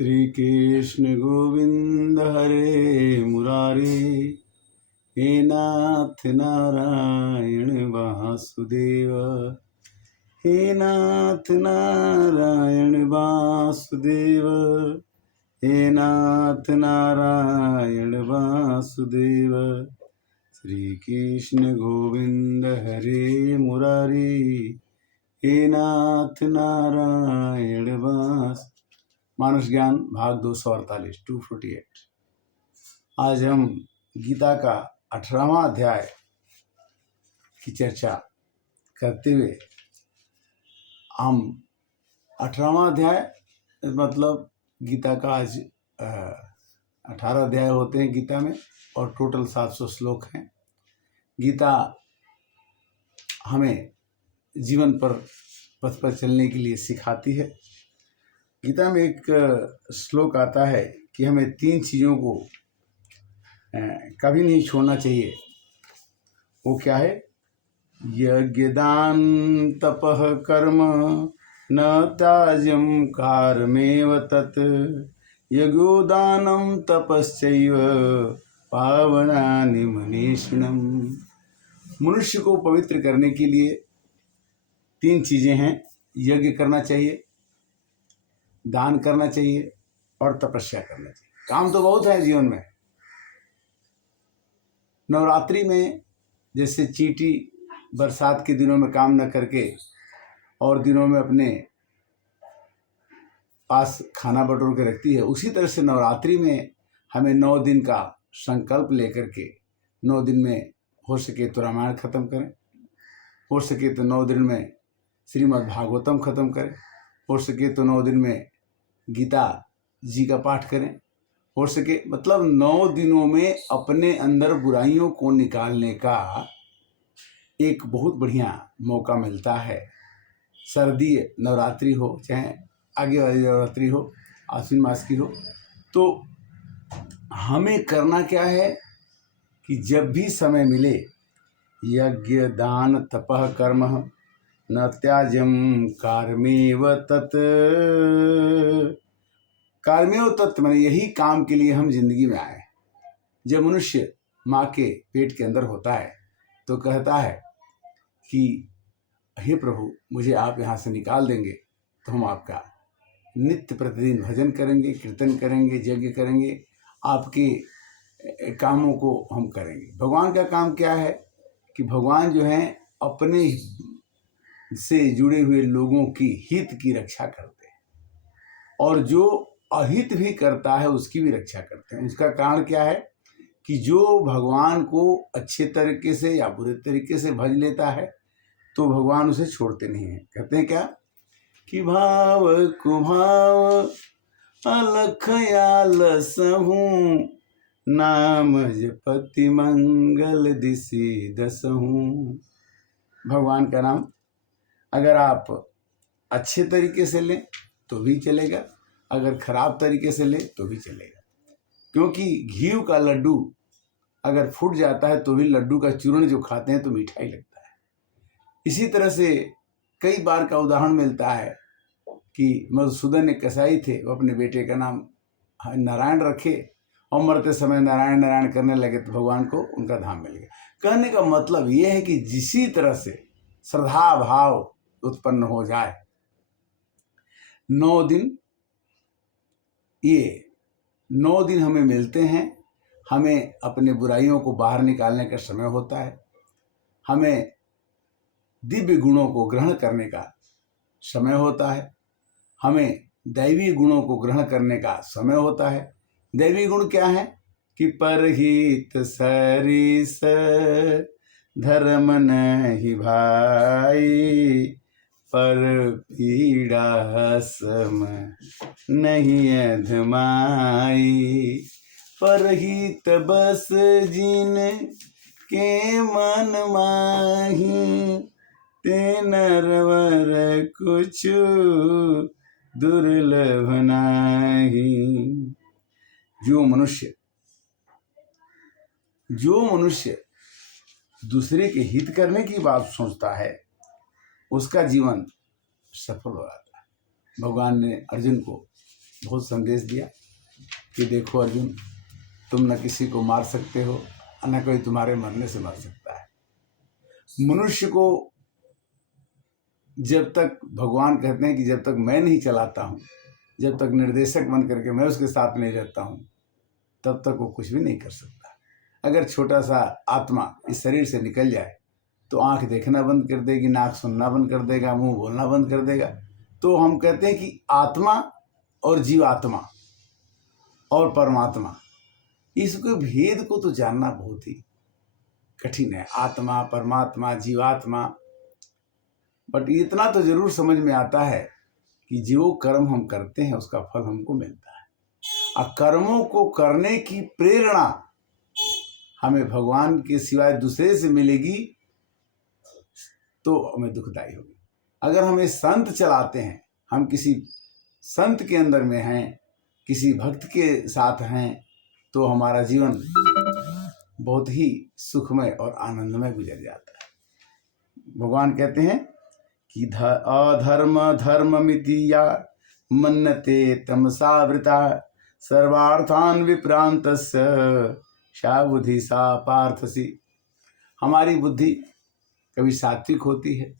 श्री कृष्ण गोविंद हरे मुरारे, हे नाथ नारायण वासुदेव, हे नाथ नारायण वासुदेव, हे नाथ नारायण वासुदेव। श्री कृष्ण गोविंद हरे मुरारे, हे नाथ नारायण वास। मानस ज्ञान भाग 248 248। आज हम गीता का 18वां अध्याय की चर्चा करते हुए, हम 18वां अध्याय मतलब गीता का आज 18 अध्याय होते हैं गीता में, और टोटल 700 श्लोक हैं। गीता हमें जीवन पर पथ पर चलने के लिए सिखाती है। गीता में एक श्लोक आता है कि हमें 3 चीज़ों को कभी नहीं छोड़ना चाहिए। वो क्या है? यज्ञ दान तपः कर्म न त्याज्यम कारमेव तत्, यज्ञो दानं तपश्चैव पावनानि मनीषिणम्। मनुष्य को पवित्र करने के लिए 3 चीज़ें हैं। यज्ञ करना चाहिए, दान करना चाहिए और तपस्या करना चाहिए। काम तो बहुत है जीवन में। नवरात्रि में जैसे चींटी बरसात के दिनों में काम न करके और दिनों में अपने पास खाना बटोर के रखती है, उसी तरह से नवरात्रि में हमें 9 दिन का संकल्प लेकर के 9 दिन में हो सके तो रामायण खत्म करें, हो सके तो 9 दिन में श्रीमद् भागवतम खत्म करें, हो सके तो 9 दिन में गीता जी का पाठ करें, हो सके मतलब 9 दिनों में अपने अंदर बुराइयों को निकालने का एक बहुत बढ़िया मौका मिलता है। सर्दी नवरात्रि हो, चाहे आगे वाली नवरात्रि हो, आश्विन मास की हो, तो हमें करना क्या है कि जब भी समय मिले, यज्ञ दान तपः कर्म न त्याज्यम कारमेव तत्। कारमेव तत् मैंने यही काम के लिए हम जिंदगी में आए। जब मनुष्य माँ के पेट के अंदर होता है तो कहता है कि हे प्रभु, मुझे आप यहाँ से निकाल देंगे तो हम आपका नित्य प्रतिदिन भजन करेंगे, कीर्तन करेंगे, यज्ञ करेंगे, आपके कामों को हम करेंगे। भगवान का काम क्या है कि भगवान जो है अपने से जुड़े हुए लोगों की हित की रक्षा करते हैं, और जो अहित भी करता है उसकी भी रक्षा करते हैं। उसका कारण क्या है कि जो भगवान को अच्छे तरीके से या बुरे तरीके से भज लेता है तो भगवान उसे छोड़ते नहीं हैं। कहते हैं क्या कि भाव कुभाव अलख आलसहूँ, नाम जपति मंगल दिशि दसहूँ। भगवान का नाम अगर आप अच्छे तरीके से लें तो भी चलेगा, अगर खराब तरीके से लें तो भी चलेगा। क्योंकि घी का लड्डू अगर फूट जाता है तो भी लड्डू का चूर्ण जो खाते हैं तो मीठा ही लगता है। इसी तरह से कई बार का उदाहरण मिलता है कि मधुसूदन एक कसाई थे, वो अपने बेटे का नाम नारायण रखे और मरते समय नारायण नारायण करने लगे तो भगवान को उनका धाम मिल गया। कहने का मतलब ये है कि जिसी तरह से श्रद्धा भाव उत्पन्न हो जाए, 9 दिन, ये 9 दिन हमें मिलते हैं। हमें अपने बुराइयों को बाहर निकालने का समय होता है, हमें दिव्य गुणों को ग्रहण करने का समय होता है, हमें दैवी गुणों को ग्रहण करने का समय होता है। दैवी गुण क्या है कि परहित सरिस धर्म नहीं भाई, पर पीड़ा सम नहीं अधमाई, परहित बस जिन के मन माही, ते नरवर कुछ दुर्लभ नाही। जो मनुष्य दूसरे के हित करने की बात सोचता है उसका जीवन सफल हो जाता है। भगवान ने अर्जुन को बहुत संदेश दिया कि देखो अर्जुन, तुम न किसी को मार सकते हो, न कोई तुम्हारे मरने से मर सकता है। मनुष्य को जब तक भगवान कहते हैं कि जब तक मैं नहीं चलाता हूँ, जब तक निर्देशक बन करके मैं उसके साथ नहीं रहता हूँ, तब तक वो कुछ भी नहीं कर सकता। अगर छोटा सा आत्मा इस शरीर से निकल जाए तो आंख देखना बंद कर देगी, नाक सुनना बंद कर देगा, मुंह बोलना बंद कर देगा। तो हम कहते हैं कि आत्मा और जीवात्मा और परमात्मा, इसके भेद को तो जानना बहुत ही कठिन है। आत्मा, परमात्मा, जीवात्मा, बट इतना तो जरूर समझ में आता है कि जो कर्म हम करते हैं उसका फल हमको मिलता है, और कर्मों को करने की प्रेरणा हमें भगवान के सिवाय दूसरे से मिलेगी तो हमें दुखदाई होगी। अगर हमें संत चलाते हैं, हम किसी संत के अंदर में हैं, किसी भक्त के साथ हैं, तो हमारा जीवन बहुत ही सुखमय और आनंदमय गुजर जाता है। भगवान कहते हैं कि अधर्म धर्ममिति या मन्यते तमसावृता सर्वार्थान विप्रांतस्य सा बुद्धि सा पार्थसी। हमारी बुद्धि कभी सात्विक होती है,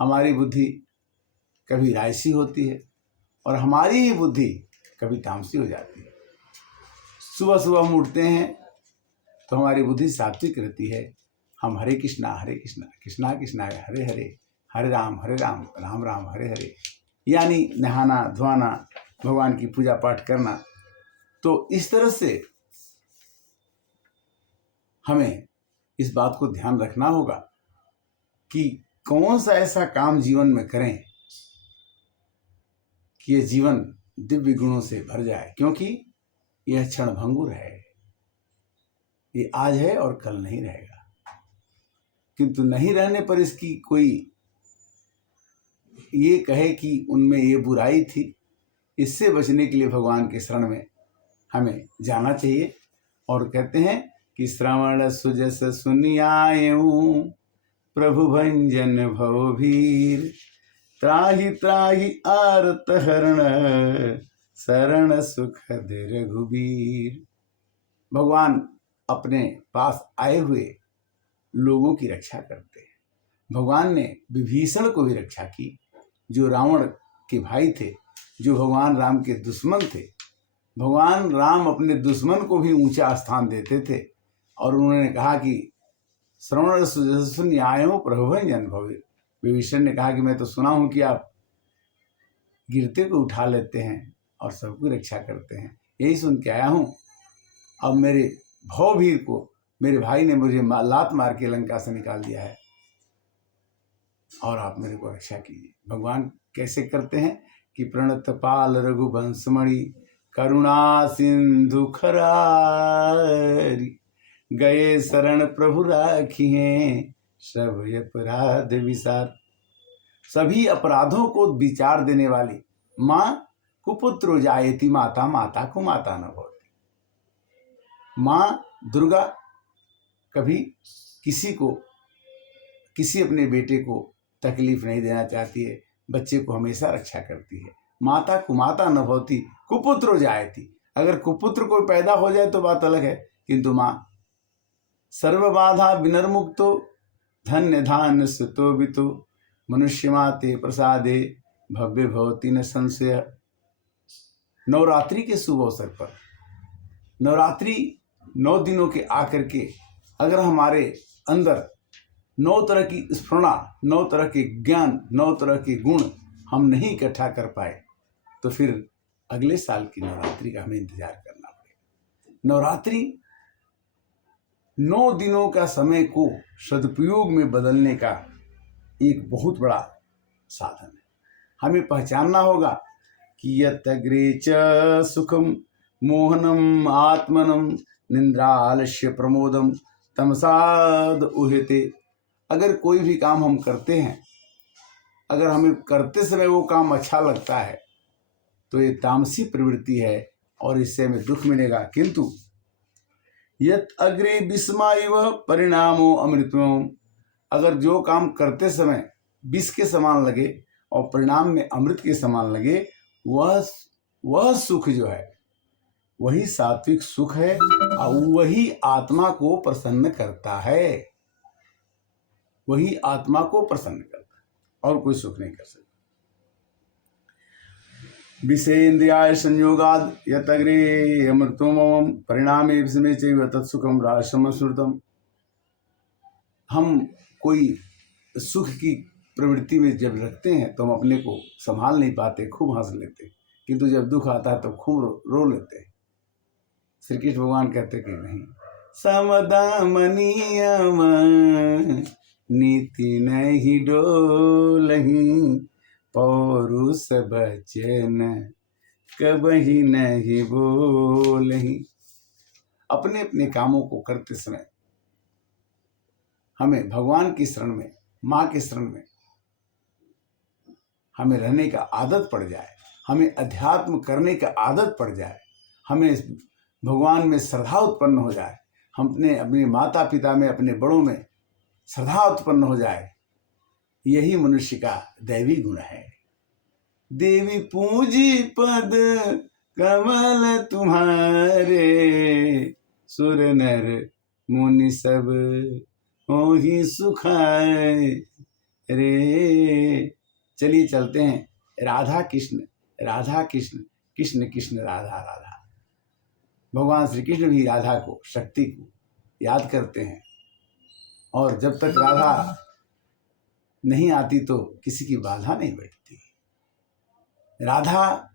हमारी बुद्धि कभी राजसी होती है, और हमारी ही बुद्धि कभी तामसी हो जाती है। सुबह सुबह हम उठते हैं तो हमारी बुद्धि सात्विक रहती है, हम हरे कृष्णा कृष्णा कृष्णा हरे हरे, हरे राम राम राम हरे हरे, यानी नहाना धोना, भगवान की पूजा पाठ करना। तो इस तरह से हमें इस बात को ध्यान रखना होगा कि कौन सा ऐसा काम जीवन में करें कि ये जीवन दिव्य गुणों से भर जाए, क्योंकि यह क्षण भंगुर है, ये आज है और कल नहीं रहेगा। किंतु नहीं रहने पर इसकी कोई ये कहे कि उनमें ये बुराई थी, इससे बचने के लिए भगवान के शरण में हमें जाना चाहिए। और कहते हैं कि श्रवण सुजस सुनियायूं प्रभु भंजन भवभीर, त्राहि त्राहि आरत हरण शरण सुखद रघुबीर। भगवान अपने पास आए हुए लोगों की रक्षा करते हैं। भगवान ने विभीषण को भी रक्षा की, जो रावण के भाई थे, जो भगवान राम के दुश्मन थे। भगवान राम अपने दुश्मन को भी ऊंचा स्थान देते थे, और उन्होंने कहा कि श्रवण सुन आयो प्रभुभंजन भवभीर। विभीषण ने कहा कि मैं तो सुना हूं कि आप गिरते को उठा लेते हैं और सबकी रक्षा करते हैं, यही सुन के आया हूं। अब मेरे भवभीर को मेरे भाई ने मुझे लात मार के लंका से निकाल दिया है, और आप मेरे को रक्षा कीजिए। भगवान कैसे करते हैं कि प्रणत पाल रघुवंशमणि करुणा सिंधु खरारी, गए शरण प्रभु राखिए सब अपराध विसार। सभी अपराधों को विचार देने वाली माँ कुपुत्रो जायति माता, माता को माता न भवति। माँ दुर्गा कभी किसी को, किसी अपने बेटे को तकलीफ नहीं देना चाहती है, बच्चे को हमेशा रक्षा करती है। माता कुमाता न भवति कुपुत्रो जायति। अगर कुपुत्र कोई पैदा हो जाए तो बात अलग है, किंतु माँ सर्व बाधा विनर्मुक्तो धन्य धान्य सुतो वितो मनुष्य माते प्रसादे भव्य भवति न संशय। नवरात्रि के शुभ अवसर पर, नवरात्रि 9 दिनों के आकर के अगर हमारे अंदर 9 तरह की स्फुरणा, 9 तरह के ज्ञान, 9 तरह के गुण हम नहीं इकट्ठा कर पाए, तो फिर अगले साल की नवरात्रि का हमें इंतजार करना पड़ेगा। नवरात्रि 9 दिनों का समय को सदुपयोग में बदलने का एक बहुत बड़ा साधन है। हमें पहचानना होगा कि यत् अग्रे च सुखम मोहनम आत्मनम निंद्रालस्य प्रमोदम तमसाद उहते। अगर कोई भी काम हम करते हैं, अगर हमें करते समय वो काम अच्छा लगता है तो ये तामसी प्रवृत्ति है और इससे हमें दुख मिलेगा। किंतु यत अग्रे विस्माइव परिणामो अमृतम, अगर जो काम करते समय विष के समान लगे और परिणाम में अमृत के समान लगे, वह वह सुख जो है वही सात्विक सुख है और वही आत्मा को प्रसन्न करता है, वही आत्मा को प्रसन्न करता है, और कोई सुख नहीं कर सकता। विषयेन्द्रियाय संयोगाद यतग्रे अमृतोमम परिणामे विषमे चैव तत्सुखम राशम स्मृतम। हम कोई सुख की प्रवृत्ति में जब रखते हैं तो हम अपने को संभाल नहीं पाते, खूब हंस लेते, किंतु जब दुख आता है तो खूब रो लेते हैं। श्री कृष्ण भगवान कहते कि नहीं, समदामनियम नीति नहीं डोलही, पौरुष बचन कबही नहीं बोलही। अपने अपने कामों को करते समय हमें भगवान की शरण में, माँ की शरण में हमें रहने का आदत पड़ जाए, हमें अध्यात्म करने का आदत पड़ जाए, हमें भगवान में श्रद्धा उत्पन्न हो जाए, हम अपने माता पिता में, अपने बड़ों में श्रद्धा उत्पन्न हो जाए, यही मनुष्य का दैवी गुण है। देवी पूजी पद कमल तुम्हारे, सुर नर मुनि सब हो ही सुखाए रे। चलिए चलते हैं, राधा कृष्ण राधा कृष्ण, कृष्ण कृष्ण राधा राधा। भगवान श्री कृष्ण भी राधा को, शक्ति को याद करते हैं, और जब तक राधा नहीं आती तो किसी की बाधा नहीं बैठती। राधा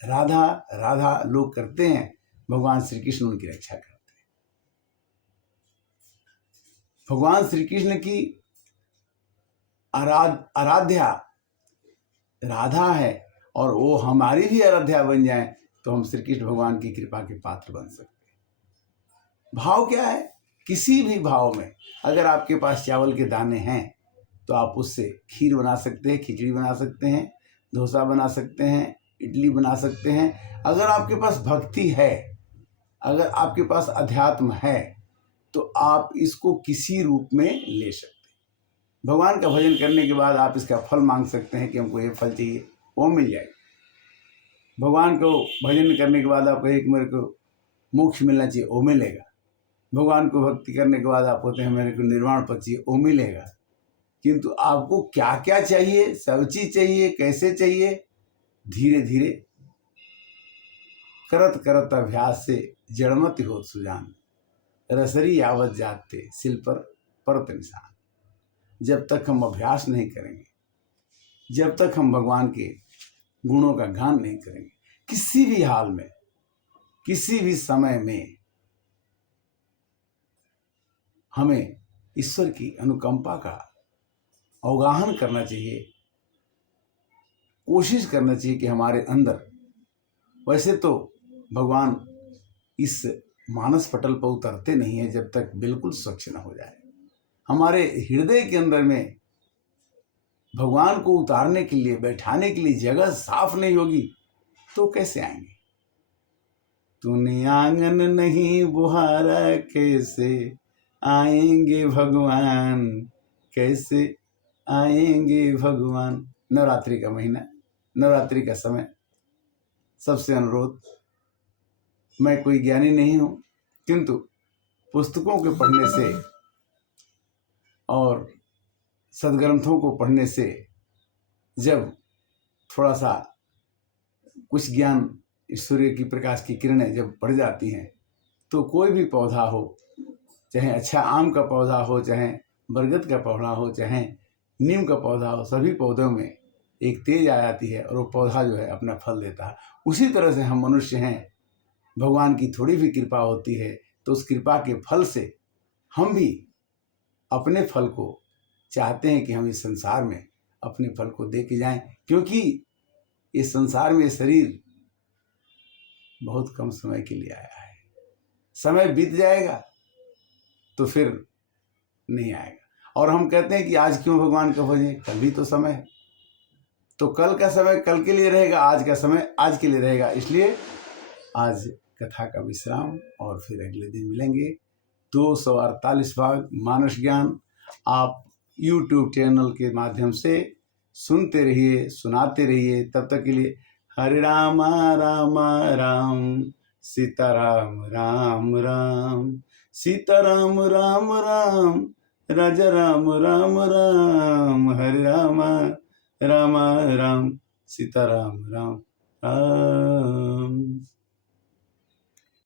राधा राधा लोग करते हैं, भगवान श्री कृष्ण उनकी रक्षा करते हैं। भगवान श्री कृष्ण की आराध्या राधा है, और वो हमारी भी आराध्या बन जाए तो हम श्री कृष्ण भगवान की कृपा के पात्र बन सकते हैं। भाव क्या है? किसी भी भाव में अगर आपके पास चावल के दाने हैं तो आप उससे खीर बना सकते हैं, खिचड़ी बना सकते हैं, डोसा बना सकते हैं, इडली बना सकते हैं। अगर आपके पास भक्ति है, अगर आपके पास अध्यात्म है, तो आप इसको किसी रूप में ले सकते हैं। भगवान का भजन करने के बाद आप इसका फल मांग सकते हैं कि हमको ये फल चाहिए, वो मिल जाएगा। भगवान को भजन करने के बाद आप कहें कि मेरे को मोक्ष मिलना चाहिए, वो मिलेगा। भगवान को भक्ति करने के बाद आप होते हैं मेरे को निर्वाण पद चाहिए, वो मिलेगा। किंतु आपको क्या क्या चाहिए, सब चीज चाहिए, कैसे चाहिए, धीरे धीरे करत करत अभ्यास से जड़मति होत सुजान, रसरी यावत जाते सिल पर परत निशान। जब तक हम अभ्यास नहीं करेंगे, जब तक हम भगवान के गुणों का गान नहीं करेंगे, किसी भी हाल में, किसी भी समय में हमें ईश्वर की अनुकंपा का अवगाहन करना चाहिए, कोशिश करना चाहिए कि हमारे अंदर, वैसे तो भगवान इस मानस पटल पर उतरते नहीं है जब तक बिल्कुल स्वच्छ न हो जाए। हमारे हृदय के अंदर में भगवान को उतारने के लिए, बैठाने के लिए जगह साफ नहीं होगी तो कैसे आएंगे? तूने आंगन नहीं बुहारा, कैसे आएंगे भगवान, कैसे आएंगे भगवान। नवरात्रि का महीना, नवरात्रि का समय, सबसे अनुरोध, मैं कोई ज्ञानी नहीं हूँ, किंतु पुस्तकों के पढ़ने से और सदग्रंथों को पढ़ने से जब थोड़ा सा कुछ ज्ञान, सूर्य की प्रकाश की किरणें जब पड़ जाती हैं, तो कोई भी पौधा हो, चाहे अच्छा आम का पौधा हो, चाहे बरगद का पौधा हो, चाहे नीम का पौधा हो, सभी पौधों में एक तेज आ जाती है और वो पौधा जो है अपना फल देता है। उसी तरह से हम मनुष्य हैं, भगवान की थोड़ी भी कृपा होती है तो उस कृपा के फल से हम भी अपने फल को चाहते हैं कि हम इस संसार में अपने फल को दे के जाएं, क्योंकि इस संसार में शरीर बहुत कम समय के लिए आया है। समय बीत जाएगा तो फिर नहीं आएगा। और हम कहते हैं कि आज क्यों भगवान का भजें, कल भी तो समय है। तो कल का समय कल के लिए रहेगा, आज का समय आज के लिए रहेगा। इसलिए आज कथा का विश्राम, और फिर अगले दिन मिलेंगे। 248 भाग मानस ज्ञान आप YouTube चैनल के माध्यम से सुनते रहिए, सुनाते रहिए। तब तक के लिए हरे राम राम राम सीताराम राम राम सीताराम राम राम राजा राम राम राम हरे राम राम राम सीताराम राम राम।